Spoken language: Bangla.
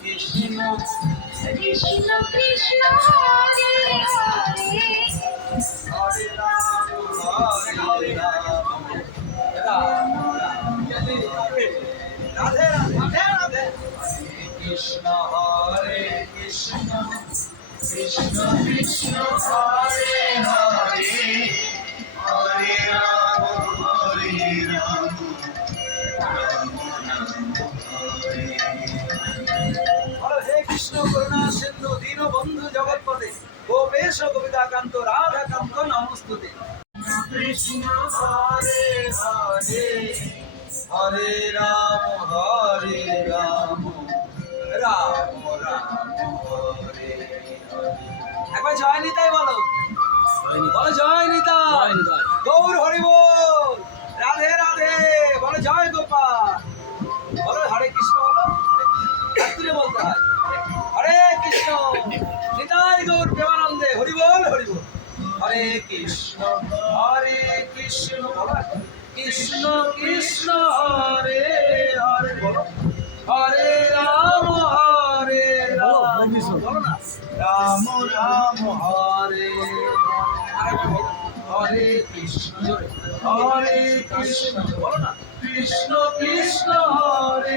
কৃষ্ণ কৃষ্ণ কৃষ্ণ হরে হরে হরে রাম হরে রাম রাম রাম রাধে রাধে রাধে কৃষ্ণ হরে কৃষ্ণ কৃষ্ণ কৃষ্ণ হরে হরে হরে রাম রাম রাম হরে হে কৃষ্ণ করুণা সিন্ধু দীনবন্ধু জগৎপতে গোপেশ গোপিকাকান্ত রাধাকান্ত নমস্তুতে কৃষ্ণ হরে হরে হরে রাম রাম রাম হরে হরে একবার জয় নিতাই বলো বলো জয় নিতাই গৌর হরি বল রাধে রাধে বলো জয় গোপাল বলো হরে কৃষ্ণ বলো তুলে বলতে হয় হরে কৃষ্ণ নিতাই গৌর প্রেমানন্দে হরি বল হরে কৃষ্ণ বলো কৃষ্ণ কৃষ্ণ হরে হরে বলো হরে রাম বলো না রাম রাম হরে হরে কৃষ্ণ বলো না কৃষ্ণ কৃষ্ণ হরে